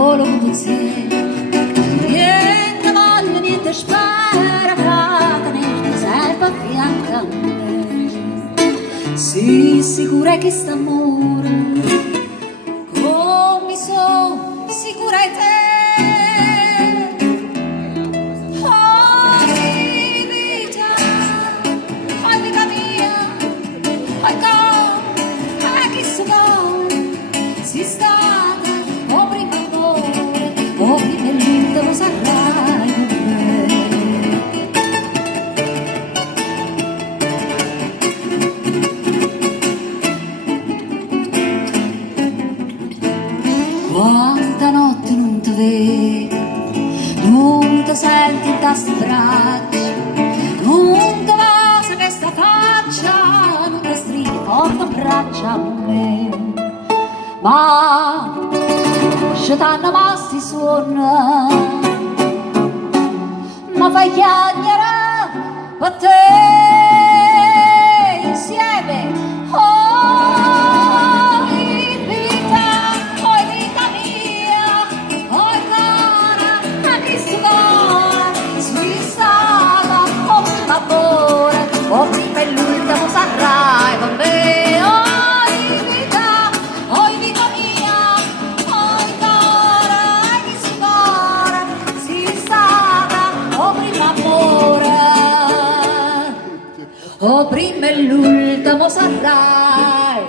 volo così, niente voglio, niente spera, frate, niente serve a fianco a me. Sì, sicura che st'amore, oh, mi so sicura di te. Si stata, o prima amore, o prima l'ultimo sarai con me. Quanta notte non ti vedo, non ti senti in tasti braccia, non ti basa questa faccia, non ti stringi forte braccia a me. Ma se t'hanno mossi suona, ma fai chiacchiere per te insieme. Oh, vita mia, oh, cara, anche se vuole, svistata, oh, prima amore, oh, prima e l'ultimo sarai con me. Oh, prima e l'ultimo sarai.